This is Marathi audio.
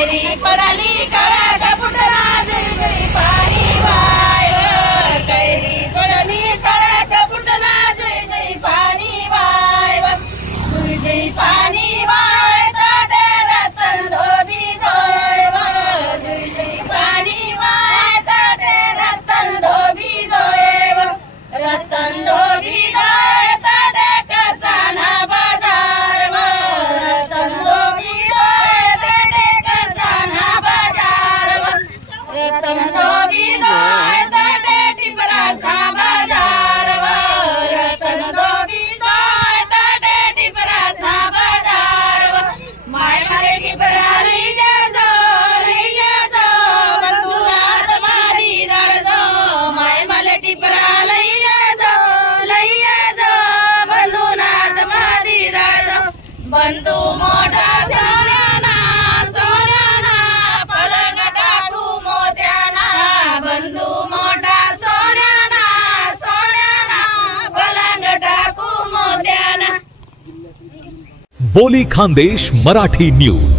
कैरी पडाली काळ्या कपुटला जरी जरी पाणी वाय कैरी पडाली काळ्या कपुटला जरी जरी पाणी वाय जरी जरी पाणी वाय ताटे रतन धोबी दोय जरी जरी पाणी वाय ताटे रतन धोबी दोय रतन धोबी दोय ताटे कसाना बाजार रतन धोबी दोय ताटे कसाना बाजार रतन धोबी दोय ताटे टिपराचा बाजार रतन धोबी दोय ताटे टिपराचा बाजार माय माले टिपरा लई जा बंधुरात मारी दाळ दो माय माले टिपरा लई जा बंधुनाथ मारी दाळ दो बंधू मोठा सोन्याना सोन्याना पलंग टाकू मोत्याना बंधू मोठा सोन्याना सोन्याना पलंग टाकू मोत्याना। बोली खानदेश मराठी न्यूज।